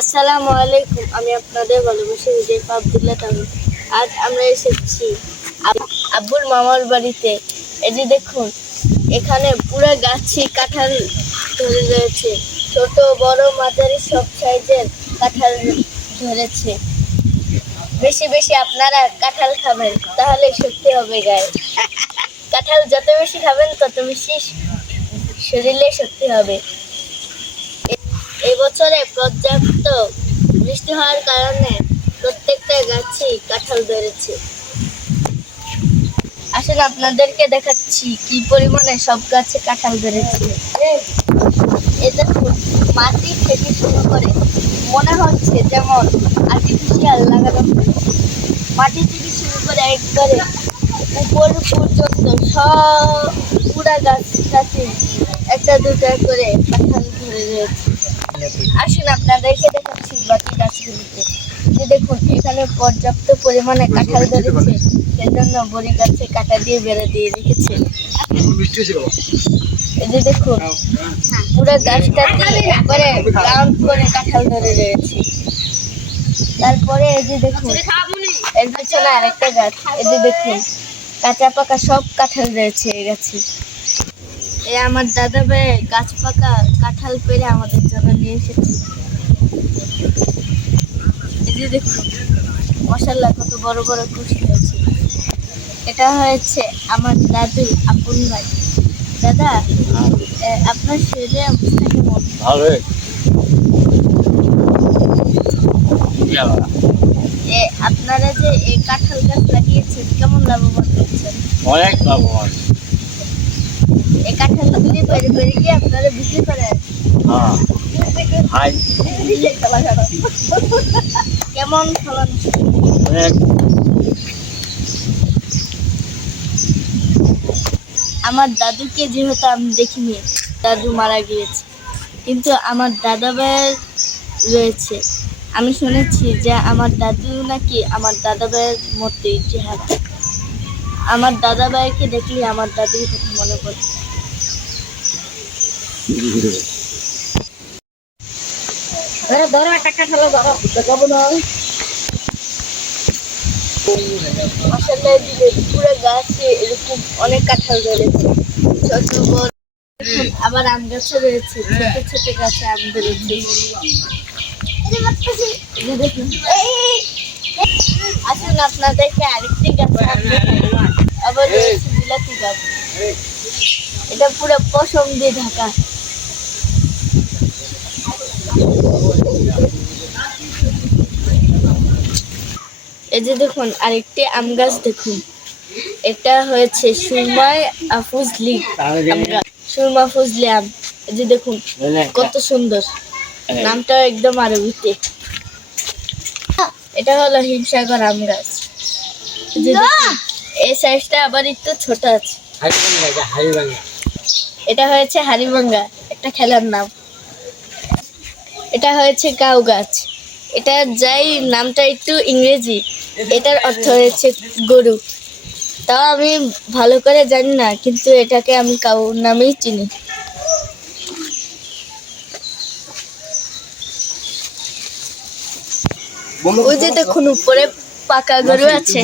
আসসালামু আলাইকুম। আমি আপনাদের ভালোবাসি হুজাইফা আব্দুল্লাহ তামিম। আজ আমরা এসেছি আব্বুর মামার বাড়িতে। এই যে দেখুন, এখানে পুরো গাছে কাঁঠাল ধরে রয়েছে। ছোট বড় মাঝারি সব সাইজের কাঁঠাল ধরেছে। বেশি বেশি আপনারা কাঁঠাল খাবেন, তাহলে শক্তি হবে গায়ে। কাঁঠাল যত বেশি খাবেন তত বেশি শরীরে শক্তি হবে। এবছরে পর্যাপ্ত বৃষ্টি হওয়ার কারণে প্রত্যেকটা গাছই কাঁঠাল ধরেছে। আসলে আপনাদেরকে দেখাচ্ছি কি পরিমাণে সব গাছে কাঁঠাল ধরেছে। এ দেখুন, মাটি থেকে শুরু করে মনে হচ্ছে যেমন আর্টিফিশিয়াল লাগানো হয়েছে। মাটি থেকে শুরু করে একবারে উপর পর্যন্ত সব পুরা গাছটাতে একটা দুটা করে কাঁঠাল ধরে রয়েছে। আসুন আপনাদেরকে দেখাচ্ছি বাকি গাছগুলিতে। যে দেখুন, এখানে পর্যাপ্ত পরিমাণে কাঁঠাল ধরেছে, সেজন্য বড়ি গাছে কাঁটা দিয়ে বেড়া দিয়ে রেখেছে। এই যে দেখুন, পুরো গাছটাতে একবারে রাউন্ড করে কাঁঠাল ধরে রয়েছে। তারপরে এই যে দেখুন, এর পিছনে আরেকটা গাছ। এই যে দেখুন, কাঁচা পাকা সব কাঁঠাল রয়েছে এই গাছে। এ আমার দাদা ভাই গাছ পাকা কাঁঠাল পেড়ে আমাদের জন্য নিয়ে এসেছে। এই যে দেখুন, মাশাআল্লাহ কত বড় বড় কুশি হয়েছে। এটা হয়েছে আমার দাদু আপন ভাই। দাদা, আপনার শরীরের অবস্থা কেমন? ভালো। আপনারা যে এই কাঁঠাল গাছ লাগিয়েছেন, কেমন লাভবান হচ্ছেন? অনেক লাভবান। এই কাঁঠালগুলি পেরে পেরে কি আপনারা বিক্রি করেন? কেমন ফলন? আমার দাদুকে যেহেতু আমি দেখিনি, দাদু মারা গিয়েছে, কিন্তু আমার দাদা ভাইয়ের রয়েছে। আমি শুনেছি যে আমার দাদু নাকি আমার দাদা ভাইয়ের মতোই চেহারা। আমার দাদা ভাইকে দেখলে আমার দাদুর কথা মনে পড়ে। মাশাআল্লাহ, পুরো গাছে এরকম অনেক কাঁঠাল ধরেছে, ছোট বড়। আবার আম গাছও রয়েছে, ছোট ছোট গাছে আম ধরেছে। আসুন আপনাদেরকে আরেকটি গাছ আবার রয়েছে বিলাতি গাছ। এটা পুরো পশম দিয়ে ঢাকা। এই যে দেখুন, আরেকটি আম গাছ দেখুন। এটা হয়েছে সুরমা ফজলি আম গাছ, সুরমা ফজলি আম। এই যে দেখুন কত সুন্দর, নামটা একদম আরবিতে। এটা হলো হিমসাগর আম গাছ। এই সাইজটা আবার একটু ছোট আছে। এটা হয়েছে হাড়িভাঙ্গা, একটা খেলার নাম। এটা হয়েছে কাউ গাছ। এটা যাই নামটা একটু ইংরেজি, এটার অর্থ হয়েছে গরু। তাও আমি ভালো করে জানি না, কিন্তু এটাকে আমি কাউ নামেই চিনি। ওই যে দেখুন, উপরে পাকা গরু আছে।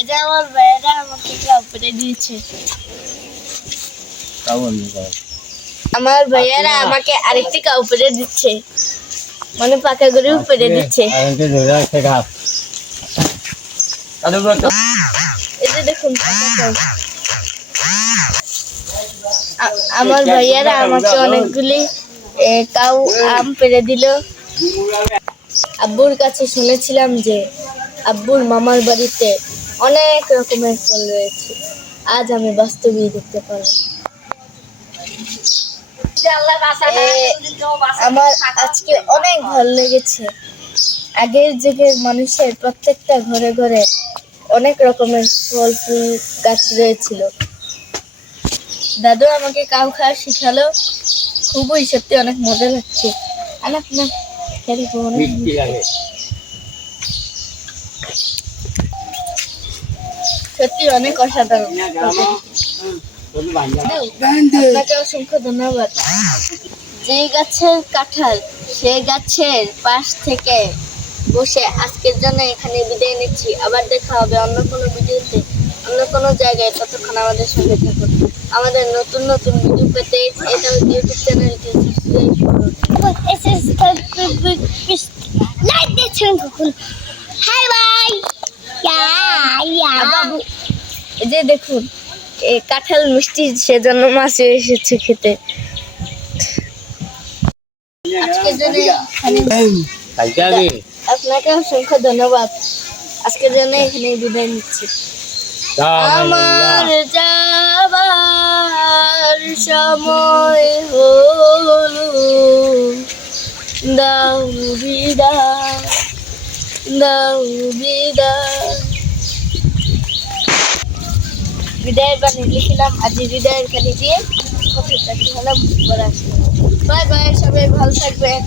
এটা আমার ভাইয়েরা আমাকে উপরে দিয়েছে। আমার ভাইয়েরা আমাকে আরেকটি কাউপরে দিচ্ছে, মানে পাকা গরু উপরে দিচ্ছে। এই যে দেখুন, আমার ভাইয়ারা আমাকে অনেকগুলি কাউ আম পেড়ে দিল। আব্বুর কাছে শুনেছিলাম যে আব্বুর মামার বাড়িতে অনেক রকমের ফল রয়েছে। আজ আমি বাস্তবেই দেখতে পারলাম। আমার আজকে অনেক ভালো লেগেছে। আগের যুগের মানুষের প্রত্যেকটা ঘরে ঘরে অনেক রকমের ফল ফুল গাছ রয়েছিল। দাদু আমাকে কাউ খাওয়া শিখালো, খুবই সত্যি অনেক মজা লাগছে। সত্যি অনেক অসাধারণ। আপনাকে অসংখ্য ধন্যবাদ। যে গাছের কাঁঠাল সে গাছের পাশ থেকে বসে আজকের জন্য এখানে বিদায় নিচ্ছি। আবার দেখা হবে অন্য কোনো ভিডিওতে, অন্য কোনো জায়গায়। ততক্ষণ আমাদের সঙ্গে থাকুন। আমাদের নতুন নতুন ভিডিও পেতে এটা ইউটিউব চ্যানেলটি লাইক দিচ্ছেন। High by. বাবু এই যে দেখুন কাঁঠাল মিষ্টি, সেজন্য মাছ এসেছে খেতে। আজকের জন্য আপনাকে অসংখ্য ধন্যবাদ। আজকের জন্য এখানে বিদায় নিচ্ছি। আমার যাবার সময় হলো, দাও বিদায়, দাও বিদায়। বিদায়ের বাণী লিখিলাম, আজ বিদায়ের কালি দিয়ে কথাটা কি হলাম। বাই বাই, সবাই ভালো থাকবেন।